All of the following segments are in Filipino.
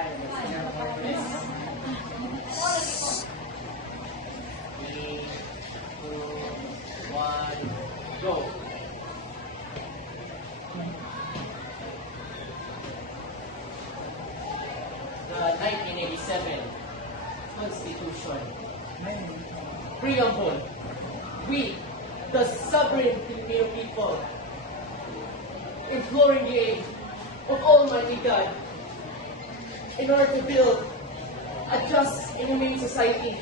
Three, two, one, go. The 1987 Constitution. Preamble. We, the sovereign Filipino people, imploring the aid of Almighty God in order to build a just and humane society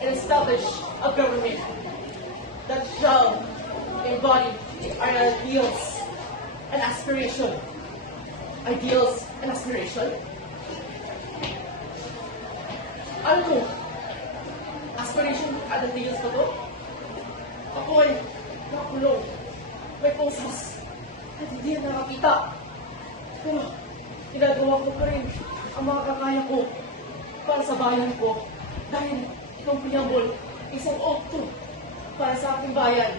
and establish a government that shall embody our ideals and aspiration. Ideals and aspiration? Ano to? Aspiration at ideals ba to? Ako ay nakulong. May posas at hindi yan nakakita. Pero ginagawa ko pa rin ang mga kakaya ko para sa bayan ko. Dahil itong preamble, isang oath to para sa aking bayan.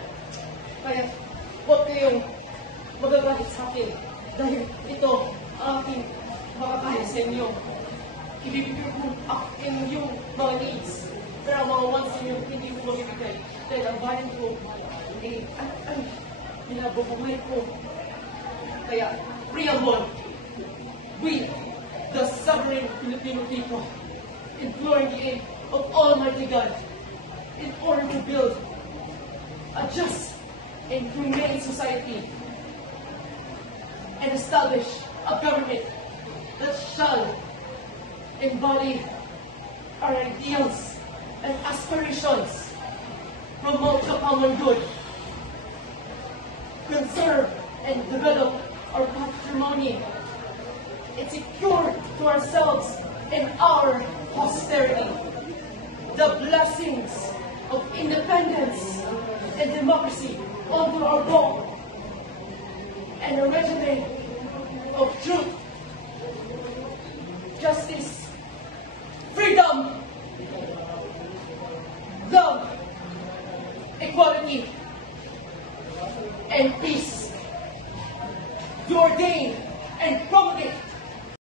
Kaya huwag kayong magagalit sa akin dahil ito ang aking makakaya sa inyo. Ibibigay ko ang inyong mga needs. Pero ang mga wants ninyo hindi ko mabibigay dahil ang bayan ko ay binabubuhay ko. Kaya, preamble, we, the sovereign Filipino people, imploring the aid of Almighty God in order to build a just and humane society and establish a government that shall embody our ideals and aspirations, promote the common good, conserve and develop our patrimony, and secure to ourselves and our posterity the blessings of independence and democracy under our law and a regimen of truth, justice, freedom, love, equality, and peace. To ordain and promulgate